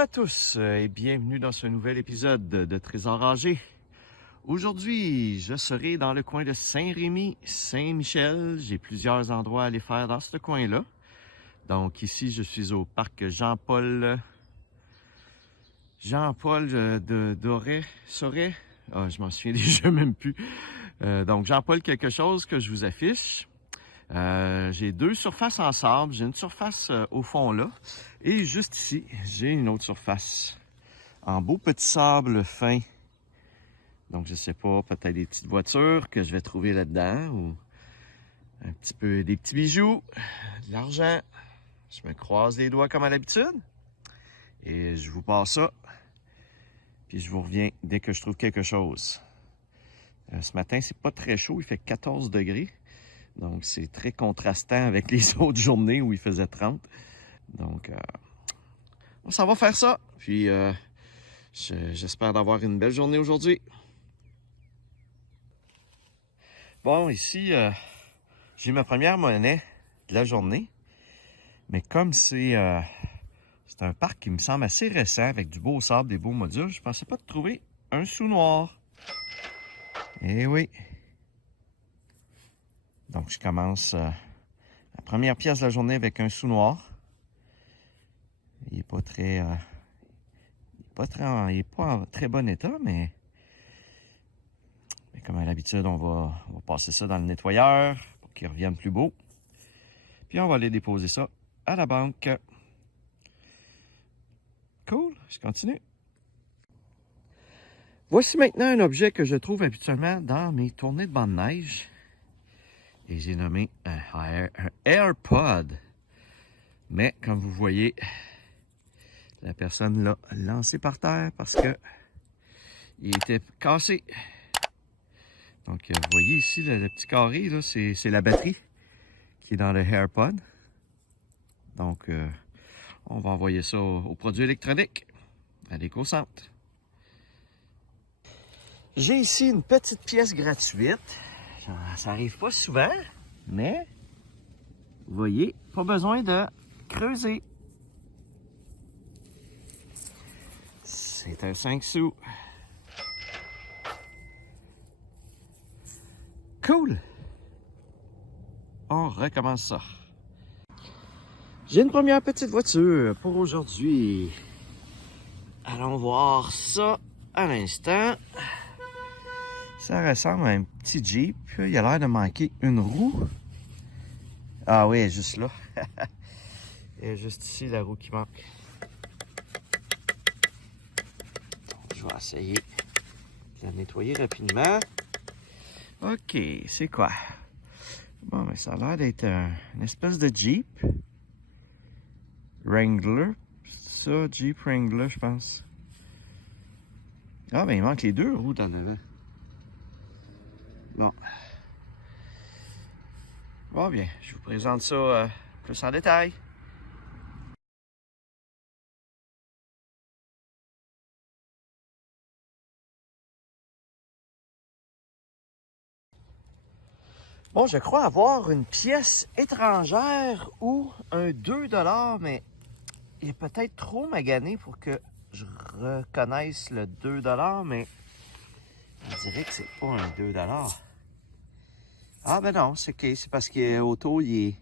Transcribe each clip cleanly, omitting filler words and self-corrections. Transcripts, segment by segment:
à tous et bienvenue dans ce nouvel épisode de Trésor âgé. Aujourd'hui, je serai dans le coin de Saint-Rémy, Saint-Michel. J'ai plusieurs endroits à aller faire dans ce coin-là. Donc ici, je suis au parc Jean-Paul de Doré, Soret. Ah, je m'en souviens déjà même plus. Donc Jean-Paul quelque chose que je vous affiche. J'ai deux surfaces en sable. J'ai une surface au fond là. Et juste ici, j'ai une autre surface en beau petit sable fin. Donc, je sais pas, peut-être des petites voitures que je vais trouver là-dedans ou un petit peu des petits bijoux, de l'argent. Je me croise les doigts comme à l'habitude et je vous passe ça. Puis je vous reviens dès que je trouve quelque chose. Ce matin, c'est pas très chaud, il fait 14 degrés. Donc, c'est très contrastant avec les autres journées où il faisait 30. Donc, on s'en va faire ça. Puis, j'espère d'avoir une belle journée aujourd'hui. Bon, ici, j'ai ma première monnaie de la journée. Mais comme c'est un parc qui me semble assez récent, avec du beau sable, des beaux modules, je pensais pas de trouver un sou noir. Eh oui. Donc, je commence la première pièce de la journée avec un sou noir. Il n'est pas très... il est pas en très bon état, mais comme à l'habitude, on va passer ça dans le nettoyeur pour qu'il revienne plus beau. Puis on va aller déposer ça à la banque. Cool, je continue. Voici maintenant un objet que je trouve habituellement dans mes tournées de bande neige. Et j'ai nommé un AirPod. Mais comme vous voyez, la personne l'a lancé par terre parce que il était cassé. Donc, vous voyez ici le petit carré, là, c'est la batterie qui est dans le AirPod. Donc, on va envoyer ça au produit électronique à l'Éco-Centre. J'ai ici une petite pièce gratuite. Ça arrive pas souvent, mais vous voyez, pas besoin de creuser. C'est un 5 sous. Cool! On recommence ça. J'ai une première petite voiture pour aujourd'hui. Allons voir ça à l'instant. Ça ressemble à un petit Jeep. Il a l'air de manquer une roue. Ah oui, elle est juste là. Elle est juste ici, la roue qui manque. Je vais essayer de la nettoyer rapidement. OK, c'est quoi? Bon, mais ça a l'air d'être une espèce de Jeep. Wrangler. C'est ça, Jeep Wrangler, je pense. Ah, ben il manque les deux roues en avant. Bon. Bon, bien, je vous présente ça plus en détail. Bon, je crois avoir une pièce étrangère ou un 2 $, mais il est peut-être trop magané pour que je reconnaisse le 2 $, mais on dirait que c'est pas un 2 $. Ah ben non, c'est OK, c'est parce qu'auto, il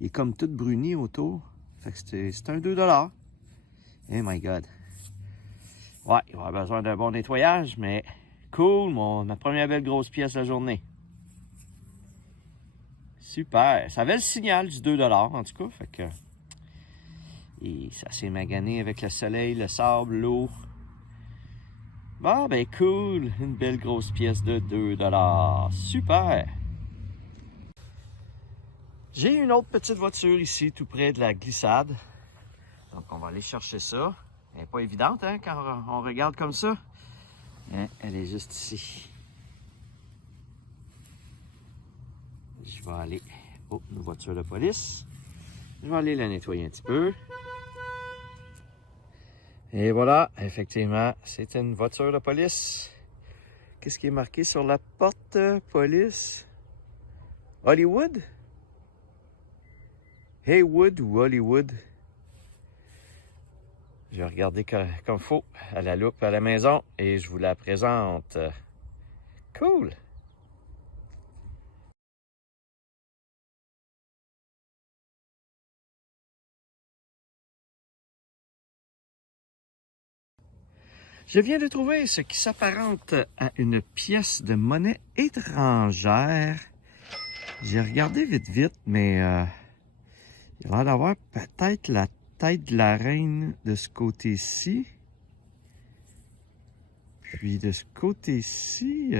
est comme tout bruni autour. Fait que c'est un 2 $. Oh my God. Ouais, il va avoir besoin d'un bon nettoyage, mais cool, ma première belle grosse pièce de la journée. Super. Ça avait le signal du 2 $, en tout cas. Fait que... Et ça s'est magané avec le soleil, le sable, l'eau. Bon, ben cool. Une belle grosse pièce de 2 $. Super. J'ai une autre petite voiture ici, tout près de la glissade. Donc, on va aller chercher ça. Elle n'est pas évidente, hein, quand on regarde comme ça. Hein, elle est juste ici. Je vais aller... Oh, une voiture de police. Je vais aller la nettoyer un petit peu. Et voilà, effectivement, c'est une voiture de police. Qu'est-ce qui est marqué sur la porte police? Hollywood? Haywood ou Hollywood? Je vais regarder comme faut à la loupe à la maison et je vous la présente. Cool! Je viens de trouver ce qui s'apparente à une pièce de monnaie étrangère. J'ai regardé vite vite, mais il a l'air d'avoir peut-être la tête de la reine de ce côté-ci. Puis de ce côté-ci,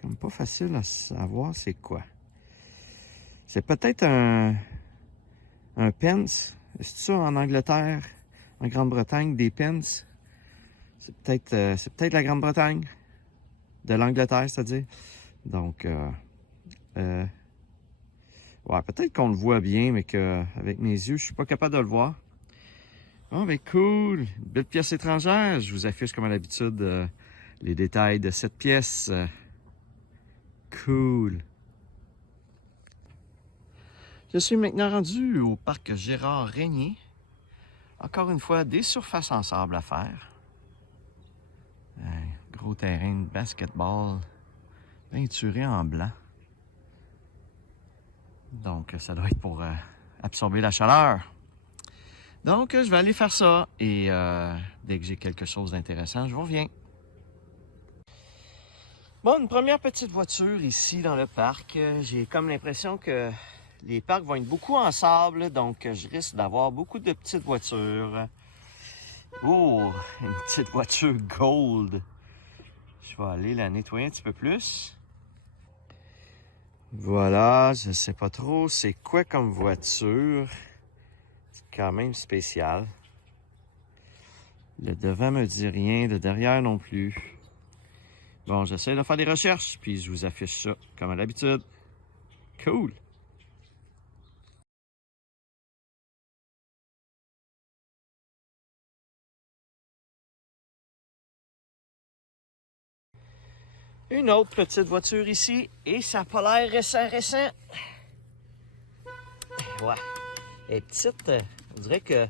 comme pas facile à savoir c'est quoi. C'est peut-être un pence. C'est ça en Angleterre, en Grande-Bretagne, des pence? C'est peut-être la Grande-Bretagne, de l'Angleterre, c'est-à-dire. Donc, ouais, peut-être qu'on le voit bien, mais qu'avec mes yeux, je suis pas capable de le voir. Oh, mais cool! Une belle pièce étrangère. Je vous affiche, comme à l'habitude, les détails de cette pièce. Cool! Je suis maintenant rendu au parc Gérard-Régnier. Encore une fois, des surfaces en sable à faire. Un gros terrain de basketball peinturé en blanc. Donc, ça doit être pour absorber la chaleur. Donc, je vais aller faire ça et dès que j'ai quelque chose d'intéressant, je vous reviens. Bon, une première petite voiture ici dans le parc. J'ai comme l'impression que les parcs vont être beaucoup en sable, donc je risque d'avoir beaucoup de petites voitures. Oh, une petite voiture gold. Je vais aller la nettoyer un petit peu plus. Voilà, je sais pas trop c'est quoi comme voiture. C'est quand même spécial. Le devant me dit rien, le derrière non plus. Bon, j'essaie de faire des recherches, puis je vous affiche ça, comme à l'habitude. Cool! Une autre petite voiture ici, et ça n'a pas l'air récent. Ouais, elle est petite, on dirait que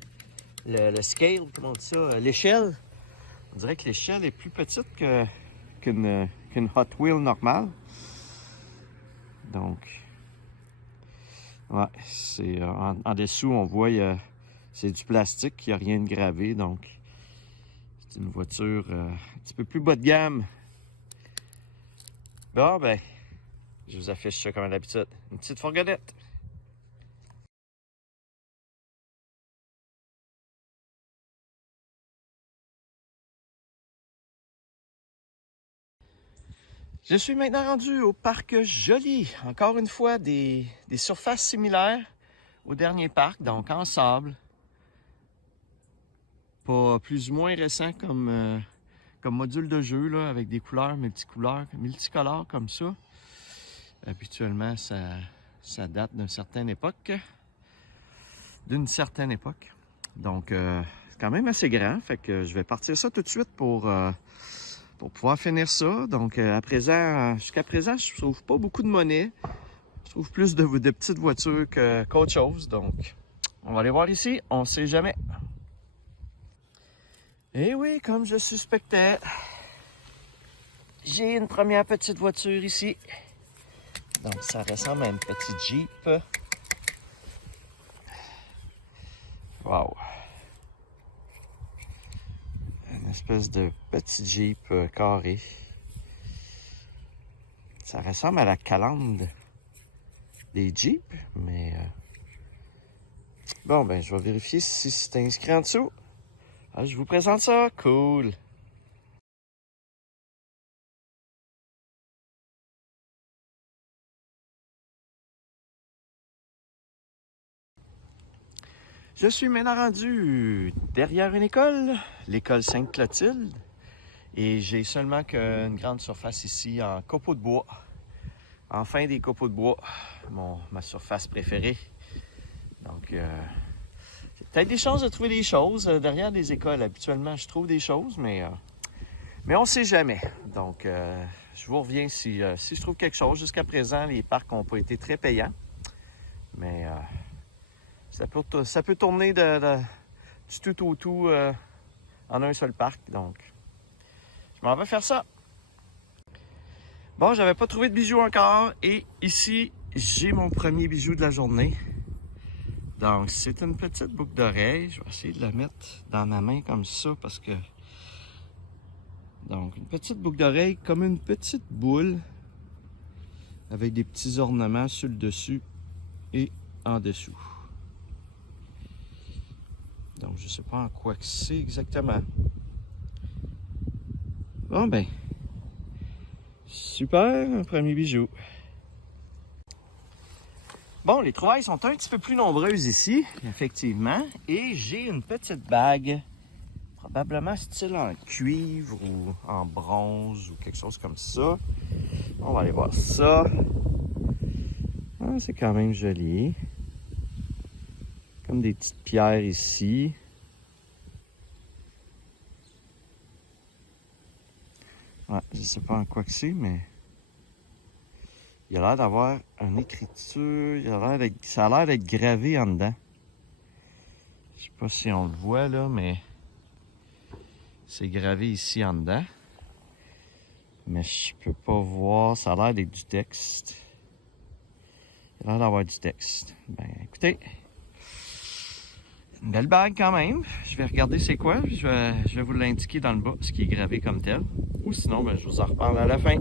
le scale, comment on dit ça, l'échelle, on dirait que l'échelle est plus petite qu'une Hot Wheel normale. Donc, ouais, c'est en dessous, on voit, c'est du plastique, il n'y a rien de gravé, donc c'est une voiture un petit peu plus bas de gamme. Bon, ben, je vous affiche ça comme à l'habitude. Une petite fourgonnette. Je suis maintenant rendu au parc Joli. Encore une fois, des surfaces similaires au dernier parc, donc en sable. Pas plus ou moins récent comme module de jeu, là, avec des couleurs multicolores comme ça. Habituellement, ça date d'une certaine époque. Donc, c'est quand même assez grand, fait que je vais partir ça tout de suite pour pouvoir finir ça. Donc, jusqu'à présent, je trouve pas beaucoup de monnaie. Je trouve plus de petites voitures qu'autre chose. Donc, on va aller voir ici. On sait jamais. Et oui, comme je suspectais, j'ai une première petite voiture ici. Donc, ça ressemble à une petite Jeep. Wow! Une espèce de petit Jeep carré. Ça ressemble à la calandre des Jeeps, mais bon, ben, je vais vérifier si c'est inscrit en dessous. Ah, je vous présente ça. Cool! Je suis maintenant rendu derrière une école, l'école Sainte-Clotilde, et j'ai seulement qu'une grande surface ici en copeaux de bois. Enfin des copeaux de bois, ma surface préférée. Donc, j'ai peut-être des chances de trouver des choses derrière les écoles. Habituellement, je trouve des choses, mais on ne sait jamais. Donc, je vous reviens si je trouve quelque chose. Jusqu'à présent, les parcs n'ont pas été très payants, mais Ça peut tourner du tout au tout en un seul parc. Donc, je m'en vais faire ça. Bon, j'avais pas trouvé de bijoux encore. Et ici, j'ai mon premier bijou de la journée. Donc, c'est une petite boucle d'oreille. Je vais essayer de la mettre dans ma main comme ça parce que... Donc, une petite boucle d'oreille comme une petite boule avec des petits ornements sur le dessus et en dessous. Donc, je sais pas en quoi que c'est exactement. Bon, ben, super, un premier bijou. Bon, les trouvailles sont un petit peu plus nombreuses ici, effectivement. Et j'ai une petite bague, probablement style en cuivre ou en bronze ou quelque chose comme ça. On va aller voir ça. Ah, c'est quand même joli. Comme des petites pierres ici. Ouais, je sais pas en quoi que c'est, mais... Il a l'air d'avoir une écriture, ça a l'air d'être gravé en dedans. Je sais pas si on le voit là, mais c'est gravé ici en dedans. Mais je peux pas voir, ça a l'air d'être du texte. Il a l'air d'avoir du texte. Ben écoutez, une belle bague quand même. Je vais regarder c'est quoi, je vais vous l'indiquer dans le bas, ce qui est gravé comme tel. Ou sinon, ben, je vous en reparle à la fin.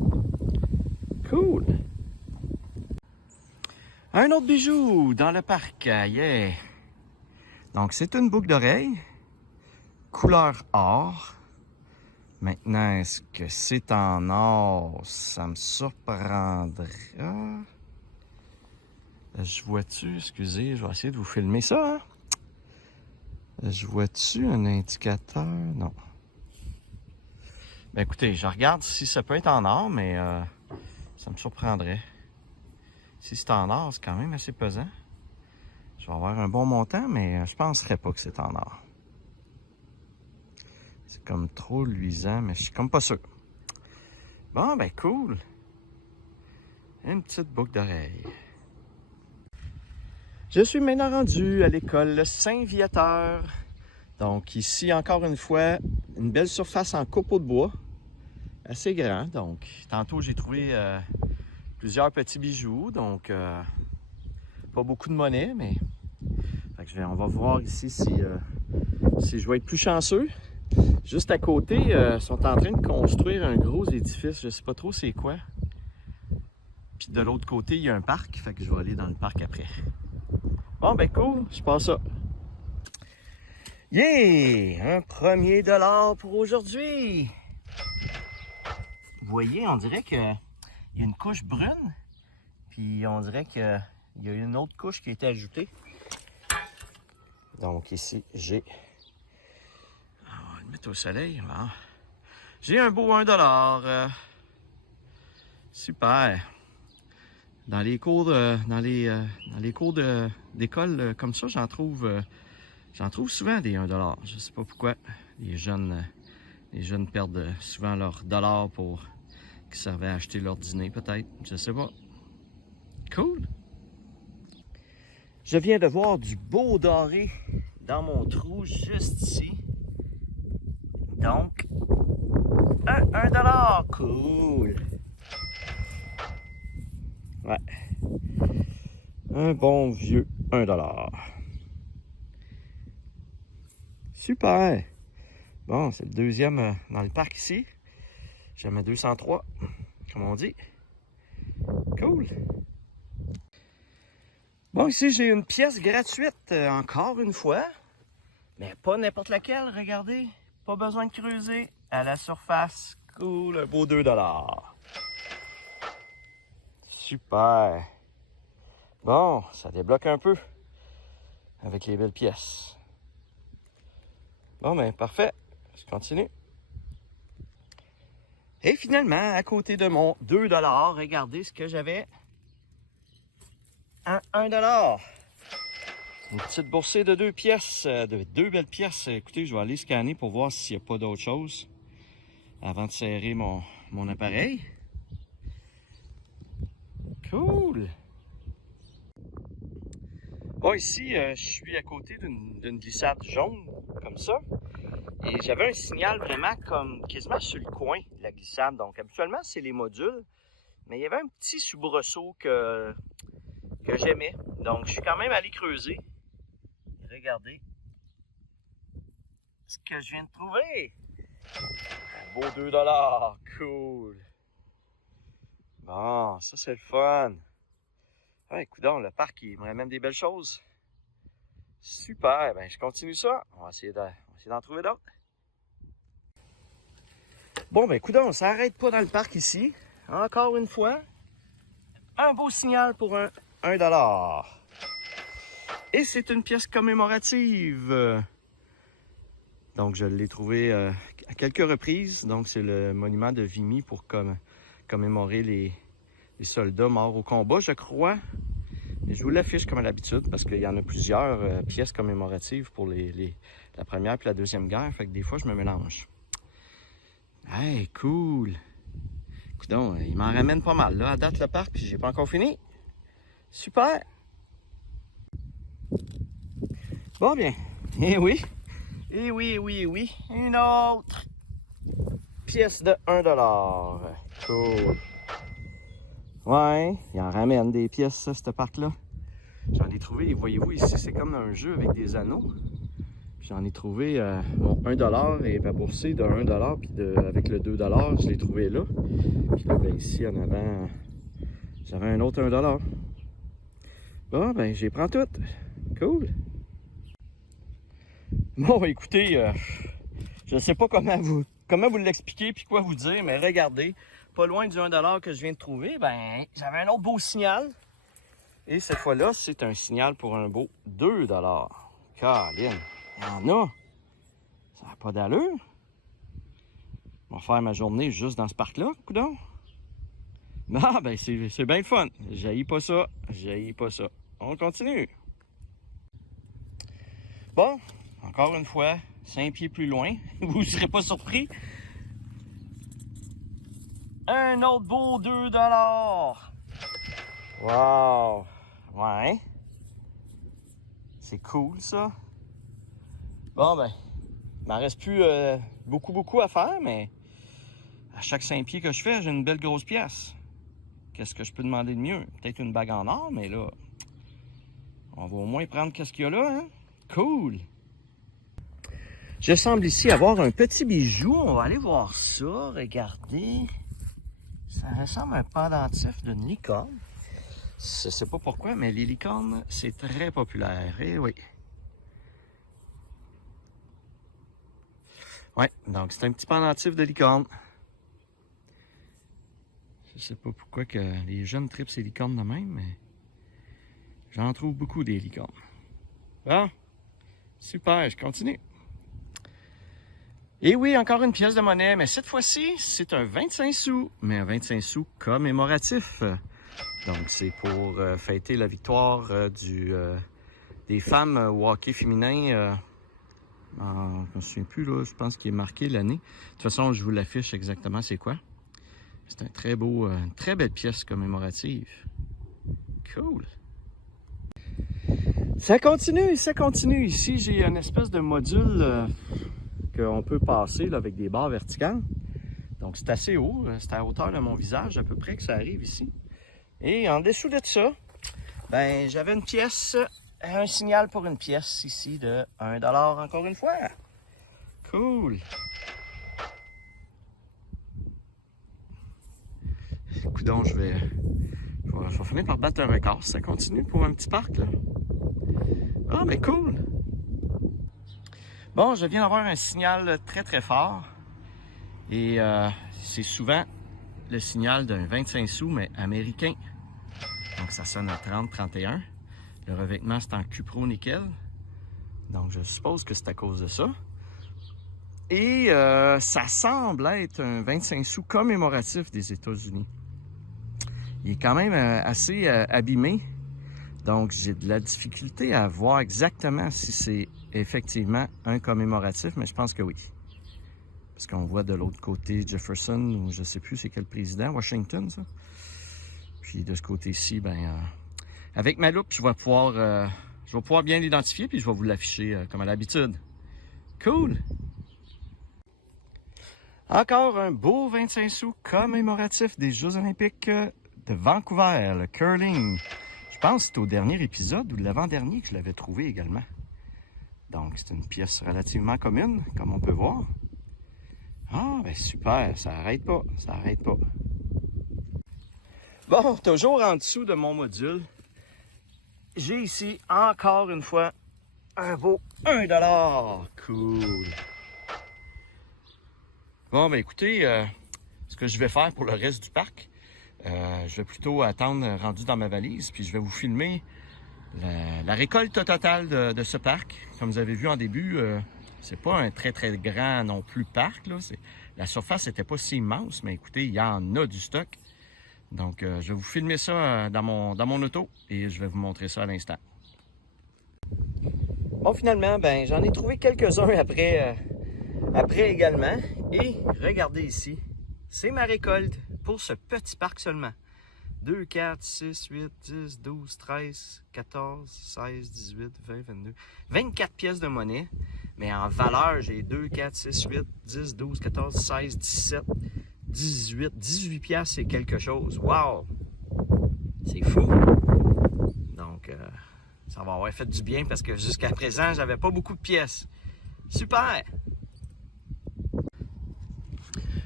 Cool! Un autre bijou dans le parc, yeah! Donc, c'est une boucle d'oreille, couleur or. Maintenant, est-ce que c'est en or? Ça me surprendra. Je vois-tu, excusez, je vais essayer de vous filmer ça, hein? Je vois-tu un indicateur? Non. Ben écoutez, je regarde si ça peut être en or, mais ça me surprendrait. Si c'est en or, c'est quand même assez pesant. Je vais avoir un bon montant, mais je penserais pas que c'est en or. C'est comme trop luisant, mais je suis comme pas sûr. Bon, ben cool. Une petite boucle d'oreille. Je suis maintenant rendu à l'école Saint-Viateur. Donc ici, encore une fois, une belle surface en copeaux de bois. Assez grand. Donc, tantôt, j'ai trouvé plusieurs petits bijoux. Donc, pas beaucoup de monnaie, mais... Fait que on va voir ici si je vais être plus chanceux. Juste à côté, ils sont en train de construire un gros édifice. Je sais pas trop c'est quoi. Puis de l'autre côté, il y a un parc. Fait que je vais aller dans le parc après. Bon, ben cool. Je passe ça. Yeah! Un premier dollar pour aujourd'hui. Vous voyez, on dirait qu'il y a une couche brune. Puis on dirait qu'il y a une autre couche qui a été ajoutée. Donc ici, j'ai... On va le mettre au soleil. Voilà. J'ai un beau 1$. Super. Dans les cours d'école comme ça, j'en trouve souvent des 1$. Je sais pas pourquoi. Les jeunes perdent souvent leur dollar pour qui servait à acheter leur dîner peut-être. Je sais pas. Cool. Je viens de voir du beau doré dans mon trou juste ici. Donc, un $. Cool. Ouais. Un bon vieux 1$. Super. Bon, c'est le deuxième dans le parc ici. J'ai ma 203, comme on dit. Cool. Bon, ici, j'ai une pièce gratuite, encore une fois. Mais pas n'importe laquelle, regardez. Pas besoin de creuser. À la surface. Cool, un beau 2$. Super. Bon, ça débloque un peu. Avec les belles pièces. Bon, ben, parfait. Je continue. Et finalement, à côté de mon 2$, regardez ce que j'avais. Un 1$. Une petite boursée de 2 pièces, de 2 belles pièces. Écoutez, je vais aller scanner pour voir s'il n'y a pas d'autre chose avant de serrer mon appareil. Cool! Bon, ici, je suis à côté d'une glissade jaune, comme ça. Et j'avais un signal vraiment comme quasiment sur le coin de la glissade. Donc, habituellement, c'est les modules. Mais il y avait un petit soubresaut que j'aimais. Donc, je suis quand même allé creuser. Et regardez ce que je viens de trouver. Un beau 2 $. Cool. Bon, ça, c'est le fun. Ah, coudonc, le parc, il me ramène des belles choses. Super, ben je continue ça. On va essayer d'en trouver d'autres. Bon, ben coudonc, on s'arrête pas dans le parc ici. Encore une fois, un beau signal pour un 1 $. Et c'est une pièce commémorative. Donc, je l'ai trouvé à quelques reprises. Donc, c'est le monument de Vimy pour commémorer les soldats morts au combat, je crois. Et je vous l'affiche comme à l'habitude parce qu'il y en a plusieurs pièces commémoratives pour la première et la deuxième guerre. Fait que des fois, je me mélange. Hey, cool! Coudonc, il m'en ramène pas mal. Là, à date, le parc, j'ai pas encore fini. Super! Bon, bien. Eh oui! Eh oui, eh oui, eh oui. Une autre pièce de 1 $. Cool! Ouais, il en ramène des pièces, ce parc-là. J'en ai trouvé, voyez-vous, ici, c'est comme un jeu avec des anneaux. J'en ai trouvé, mon 1 $ est remboursé de 1 $, puis avec le 2 $, je l'ai trouvé là. Puis là, ben, ici, en avant, j'avais un autre 1 $. Bon, ben, j'y prends toutes. Cool. Bon, écoutez, je ne sais pas comment vous l'expliquer puis quoi vous dire, mais regardez, pas loin du 1 $ que je viens de trouver, ben, j'avais un autre beau signal. Et cette fois-là, c'est un signal pour un beau 2 $. Caroline, il y en a. Ça n'a pas d'allure. Je vais faire ma journée juste dans ce parc-là, coudonc. Ah, ben, c'est bien le fun. J'haïs pas ça. J'haïs pas ça. On continue. Bon, encore une fois, 5 pieds plus loin. Vous ne serez pas surpris. Un autre beau 2 $. Wow! Ouais. C'est cool, ça. Bon, ben, il m'en reste plus beaucoup à faire, mais à chaque 5 pieds que je fais, j'ai une belle grosse pièce. Qu'est-ce que je peux demander de mieux? Peut-être une bague en or, mais là, on va au moins prendre qu'est-ce qu'il y a là, hein? Cool! Je semble ici avoir un petit bijou. On va aller voir ça. Regardez. Ça ressemble à un pendentif d'une licorne. Je ne sais pas pourquoi, mais les licornes, c'est très populaire. Eh oui. Ouais, donc c'est un petit pendentif de licorne. Je sais pas pourquoi que les jeunes tripent ces licornes de même, mais j'en trouve beaucoup des licornes. Bon, super, je continue. Et oui, encore une pièce de monnaie, mais cette fois-ci, c'est un 25 sous, mais un 25 sous commémoratif. Donc, c'est pour fêter la victoire des femmes au hockey féminin. Je ne me souviens plus, là, je pense qu'il est marqué l'année. De toute façon, je vous l'affiche exactement c'est quoi. C'est un très beau, une très belle pièce commémorative. Cool. Ça continue. Ici, j'ai une espèce de module qu'on peut passer là, avec des barres verticales. Donc, c'est assez haut. C'est à hauteur de mon visage à peu près que ça arrive ici. Et en dessous de ça, ben, j'avais une pièce, un signal pour une pièce ici de 1 $ encore une fois. Cool. Coudonc, je vais finir par battre un record. Ça continue pour un petit parc, là. Ah, mais cool. Bon, je viens d'avoir un signal très fort. Et c'est souvent le signal d'un 25 sous, mais américain. Donc, ça sonne à 30-31. Le revêtement, c'est en cupro-nickel. Donc, je suppose que c'est à cause de ça. Et ça semble être un 25 sous commémoratif des États-Unis. Il est quand même assez abîmé. Donc, j'ai de la difficulté à voir exactement si c'est effectivement un commémoratif, mais je pense que oui. Parce qu'on voit de l'autre côté Jefferson, ou je ne sais plus c'est quel président, Washington, ça. Puis de ce côté-ci, ben, avec ma loupe, je vais pouvoir je vais pouvoir bien l'identifier puis je vais vous l'afficher comme à l'habitude. Cool! Encore un beau 25 sous commémoratif des Jeux olympiques de Vancouver, le curling. Je pense que c'est au dernier épisode ou l'avant-dernier que je l'avais trouvé également. Donc, c'est une pièce relativement commune, comme on peut voir. Ah, ben super, ça arrête pas, ça arrête pas. Bon, toujours en dessous de mon module, j'ai ici, encore une fois, un beau 1$. Cool. Bon, ben écoutez, ce que je vais faire pour le reste du parc, je vais plutôt attendre rendu dans ma valise, puis je vais vous filmer la récolte totale de ce parc. Comme vous avez vu en début, c'est pas un très très grand non plus parc, là. La surface n'était pas si immense, mais écoutez, il y en a du stock. Donc, je vais vous filmer ça dans mon auto et je vais vous montrer ça à l'instant. Bon, finalement, ben j'en ai trouvé quelques-uns après également. Et regardez ici, c'est ma récolte pour ce petit parc seulement. 2, 4, 6, 8, 10, 12, 13, 14, 16, 18, 20, 22. 24 pièces de monnaie. Mais en valeur, j'ai 2, 4, 6, 8, 10, 12, 14, 16, 17, 18. 18 pièces, c'est quelque chose. Wow! C'est fou! Donc, ça va avoir fait du bien parce que jusqu'à présent, j'avais pas beaucoup de pièces. Super!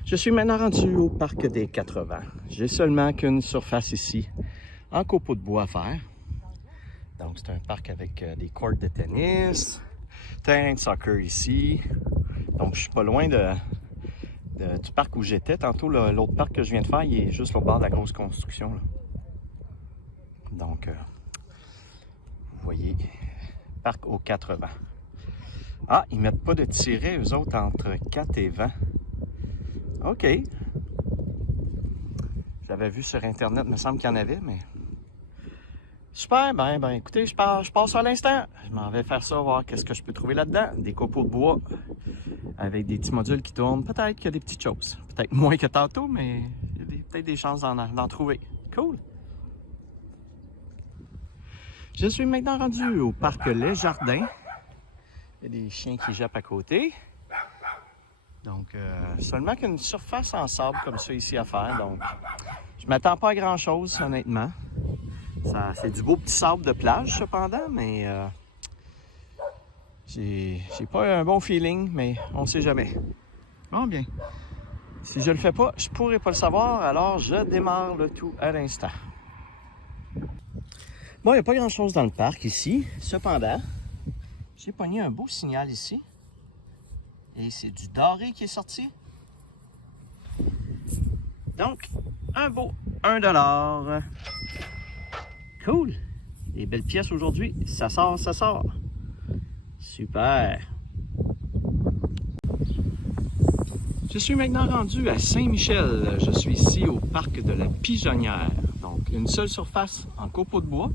Je suis maintenant rendu au parc des 80. J'ai seulement qu'une surface ici, en copeaux de bois à faire. Donc, c'est un parc avec des courts de tennis, terrain de soccer ici. Donc, je suis pas loin du parc où j'étais. Tantôt, l'autre parc que je viens de faire, il est juste au bord de la grosse construction, là. Donc, vous voyez, parc aux 80. Ah, ils mettent pas de tiret, eux autres, entre 4 et 20. OK. J'avais vu sur Internet, il me semble qu'il y en avait, mais... Super, ben écoutez, je passe à l'instant. Je m'en vais faire ça, voir qu'est-ce que je peux trouver là-dedans. Des copeaux de bois avec des petits modules qui tournent. Peut-être qu'il y a des petites choses. Peut-être moins que tantôt, mais il y a peut-être des chances d'en trouver. Cool. Je suis maintenant rendu au parc Les Jardins. Il y a des chiens qui jappent à côté. Donc, seulement qu'une surface en sable comme ça ici à faire. Donc, je m'attends pas à grand-chose, honnêtement. C'est du beau petit sable de plage, cependant, mais j'ai pas un bon feeling, mais on sait jamais. Bon, bien. Si je le fais pas, je pourrais pas le savoir, alors je démarre le tout à l'instant. Bon, il n'y a pas grand-chose dans le parc ici. Cependant, j'ai pogné un beau signal ici. Et c'est du doré qui est sorti. Donc, un beau 1$. Cool. Des belles pièces aujourd'hui. Ça sort, ça sort. Super. Je suis maintenant rendu à Saint-Michel. Je suis ici au parc de la Pigeonnière. Donc, une seule surface en copeaux de bois.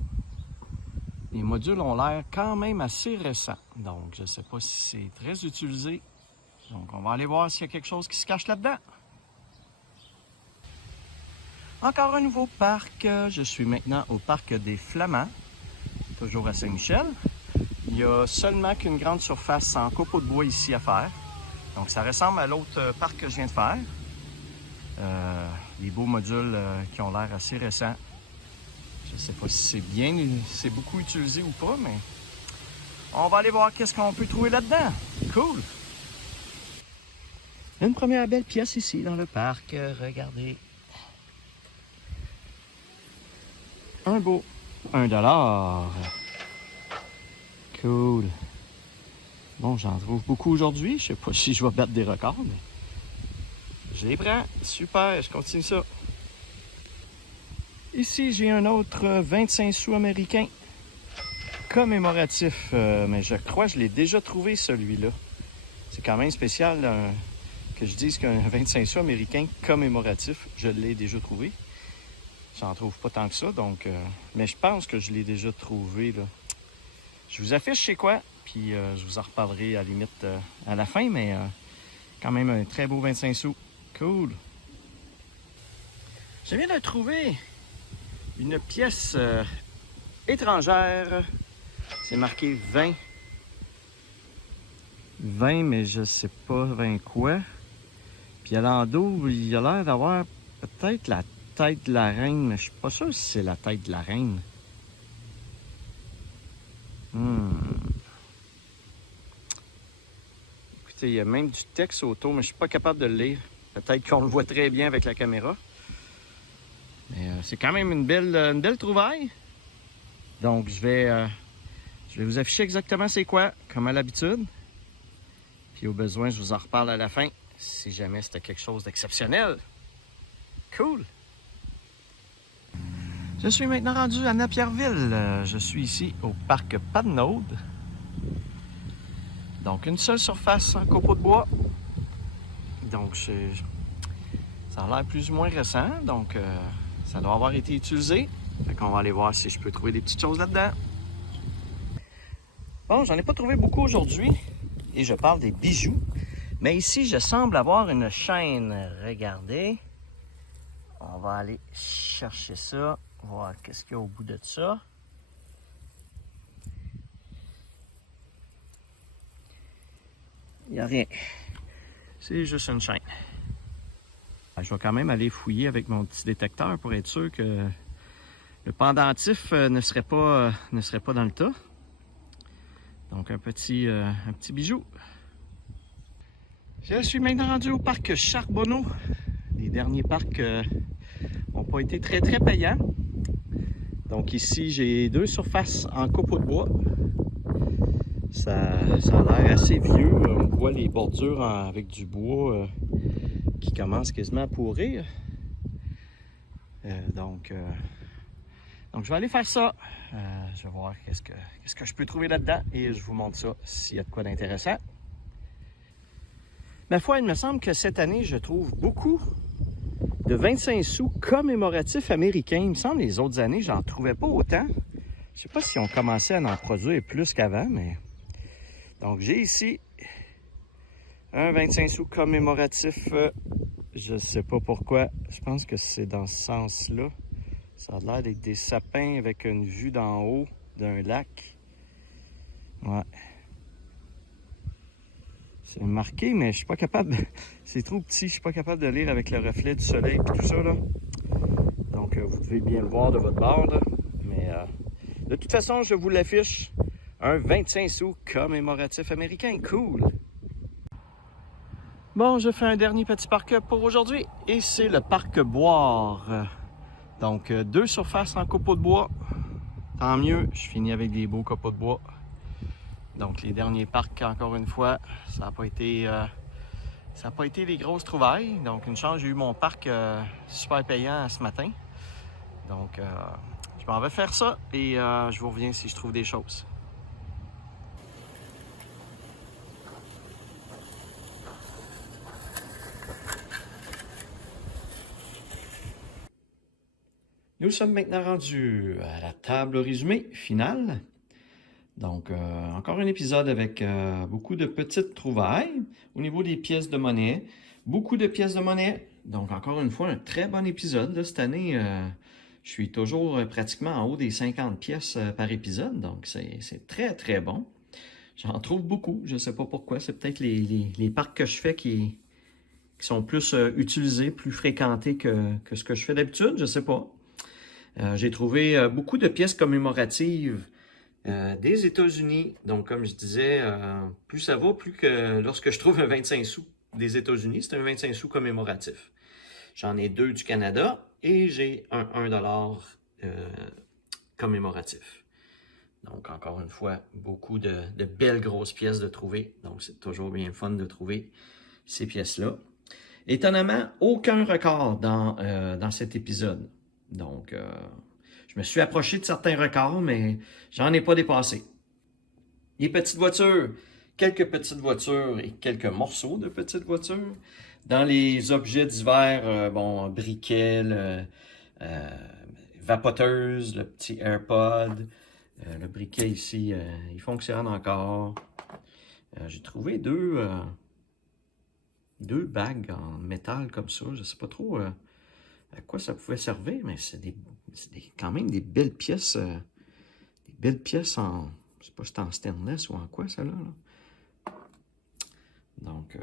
Les modules ont l'air quand même assez récents. Donc, je ne sais pas si c'est très utilisé. Donc, on va aller voir s'il y a quelque chose qui se cache là-dedans. Encore un nouveau parc. Je suis maintenant au parc des Flamands, toujours à Saint-Michel. Il y a seulement qu'une grande surface en copeaux de bois ici à faire. Donc, ça ressemble à l'autre parc que je viens de faire. Les beaux modules qui ont l'air assez récents. Je ne sais pas si c'est beaucoup utilisé ou pas, mais on va aller voir qu'est-ce qu'on peut trouver là-dedans. Cool! Une première belle pièce ici dans le parc. Regardez. Un beau 1$. Cool. Bon, j'en trouve beaucoup aujourd'hui. Je sais pas si je vais battre des records, mais je les prends. Super, je continue ça. Ici, j'ai un autre 25 sous américain commémoratif. Mais je crois que je l'ai déjà trouvé, celui-là. C'est quand même spécial que je dise qu'un 25 sous américain commémoratif, je l'ai déjà trouvé. J'en trouve pas tant que ça, donc... mais je pense que je l'ai déjà trouvé, là. Je vous affiche c'est quoi, puis je vous en reparlerai à la limite à la fin, mais quand même un très beau 25 sous. Cool! Je viens de trouver une pièce étrangère C'est marqué 20. 20, mais je sais pas 20 quoi. Puis à l'endos, il a l'air d'avoir peut-être la tête de la reine, mais je suis pas sûr si c'est la tête de la reine. Écoutez, il y a même du texte autour, mais je suis pas capable de le lire. Peut-être qu'on le voit très bien avec la caméra. Mais c'est quand même une belle trouvaille. Donc je vais vous afficher exactement c'est quoi, comme à l'habitude. Puis au besoin, je vous en reparle à la fin, si jamais c'était quelque chose d'exceptionnel. Cool! Je suis maintenant rendu à Napierville. Je suis ici au parc Padnaude. Donc une seule surface en copeaux de bois. Donc ça a l'air plus ou moins récent, donc ça doit avoir été utilisé. Fait qu'on va aller voir si je peux trouver des petites choses là-dedans. Bon, j'en ai pas trouvé beaucoup aujourd'hui, et je parle des bijoux. Mais ici, je semble avoir une chaîne. Regardez. On va aller chercher ça, voir qu'est-ce qu'il y a au bout de ça. Il n'y a rien. C'est juste une chaîne. Je vais quand même aller fouiller avec mon petit détecteur pour être sûr que le pendentif ne serait pas dans le tas. Donc un petit bijou. Je suis maintenant rendu au parc Charbonneau. Les derniers parcs n'ont pas été très payants. Donc ici, j'ai 2 surfaces en copeaux de bois. Ça a l'air assez vieux. On voit les bordures avec du bois qui commence quasiment à pourrir. Donc je vais aller faire ça. Je vais voir qu'est-ce que je peux trouver là-dedans et je vous montre ça s'il y a de quoi d'intéressant. Ma foi, il me semble que cette année, je trouve beaucoup de 25 sous commémoratifs américains. Il me semble que les autres années, j'en trouvais pas autant. Je sais pas si on commençait à en produire plus qu'avant, mais... Donc j'ai ici un 25 sous commémoratif. Je sais pas pourquoi. Je pense que c'est dans ce sens-là. Ça a l'air d'être des sapins avec une vue d'en haut d'un lac. Ouais. C'est marqué, mais je suis pas capable. C'est trop petit, je suis pas capable de lire avec le reflet du soleil et tout ça, là. Donc, vous devez bien le voir de votre bord, là. Mais de toute façon, je vous l'affiche. Un 25 sous commémoratif américain. Cool! Bon, je fais un dernier petit parc pour aujourd'hui. Et c'est le parc Boire. Donc, 2 surfaces en copeaux de bois. Tant mieux, je finis avec des beaux copeaux de bois. Donc, les derniers parcs, encore une fois, ça n'a pas été les grosses trouvailles. Donc, une chance, j'ai eu mon parc super payant ce matin. Donc, je m'en vais faire ça et je vous reviens si je trouve des choses. Nous sommes maintenant rendus à la table résumée finale. Donc, encore un épisode avec beaucoup de petites trouvailles au niveau des pièces de monnaie. Beaucoup de pièces de monnaie. Donc, encore une fois, un très bon épisode. Là, cette année, je suis toujours pratiquement en haut des 50 pièces par épisode. Donc, c'est très bon. J'en trouve beaucoup. Je ne sais pas pourquoi. C'est peut-être les parcs que je fais qui sont plus utilisés, plus fréquentés que ce que je fais d'habitude. Je ne sais pas. J'ai trouvé beaucoup de pièces commémoratives des États-Unis. Donc, comme je disais, plus ça va, plus que lorsque je trouve un 25 sous des États-Unis, c'est un 25 sous commémoratif. J'en ai 2 du Canada et j'ai un 1$ commémoratif. Donc, encore une fois, beaucoup de belles grosses pièces de trouver. Donc, c'est toujours bien fun de trouver ces pièces-là. Étonnamment, aucun record dans cet épisode. Donc, je me suis approché de certains records, mais j'en ai pas dépassé. Les petites voitures, quelques petites voitures et quelques morceaux de petites voitures. Dans les objets divers, bon, briquet, vapoteuse, le petit AirPod, le briquet ici, il fonctionne encore. J'ai trouvé deux bagues en métal comme ça. Je ne sais pas trop à quoi ça pouvait servir, mais c'est quand même des belles pièces en Je sais pas si c'est en stainless ou en quoi, ça là. Donc,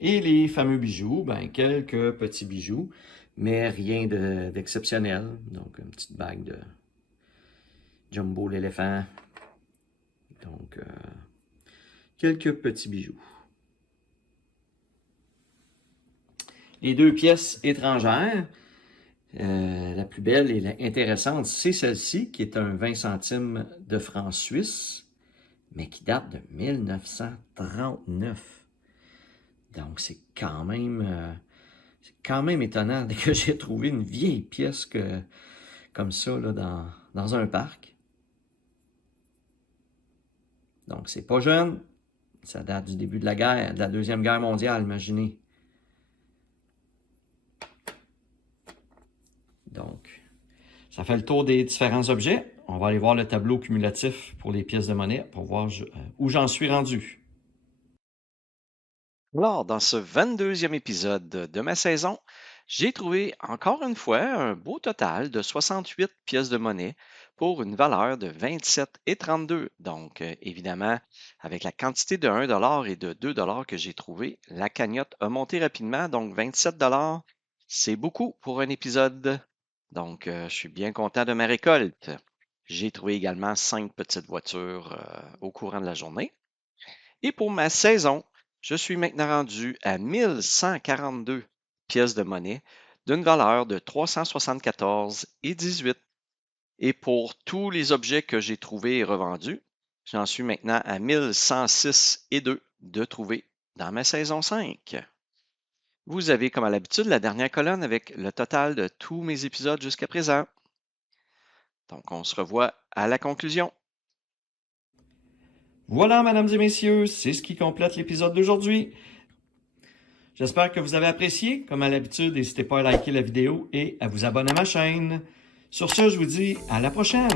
et les fameux bijoux, ben, quelques petits bijoux, mais rien d'exceptionnel. Donc, une petite bague de Jumbo l'éléphant. Donc, quelques petits bijoux. Les 2 pièces étrangères, la plus belle et intéressante, c'est celle-ci, qui est un 20 centimes de francs suisses, mais qui date de 1939. Donc, c'est quand même étonnant que j'ai trouvé une vieille pièce comme ça là, dans un parc. Donc, c'est pas jeune. Ça date du début de la Deuxième Guerre mondiale, imaginez. Donc, ça fait le tour des différents objets. On va aller voir le tableau cumulatif pour les pièces de monnaie pour voir où j'en suis rendu. Alors, dans ce 22e épisode de ma saison, j'ai trouvé encore une fois un beau total de 68 pièces de monnaie pour une valeur de 27,32. Donc, évidemment, avec la quantité de 1 et de 2 que j'ai trouvé, la cagnotte a monté rapidement. Donc, 27 c'est beaucoup pour un épisode. Donc, je suis bien content de ma récolte. J'ai trouvé également 5 petites voitures au courant de la journée. Et pour ma saison, je suis maintenant rendu à 1142 pièces de monnaie d'une valeur de 374,18. Et pour tous les objets que j'ai trouvés et revendus, j'en suis maintenant à 1106,2 de trouver dans ma saison 5. Vous avez comme à l'habitude la dernière colonne avec le total de tous mes épisodes jusqu'à présent. Donc on se revoit à la conclusion. Voilà, mesdames et messieurs, c'est ce qui complète l'épisode d'aujourd'hui. J'espère que vous avez apprécié. Comme à l'habitude, n'hésitez pas à liker la vidéo et à vous abonner à ma chaîne. Sur ce, je vous dis à la prochaine!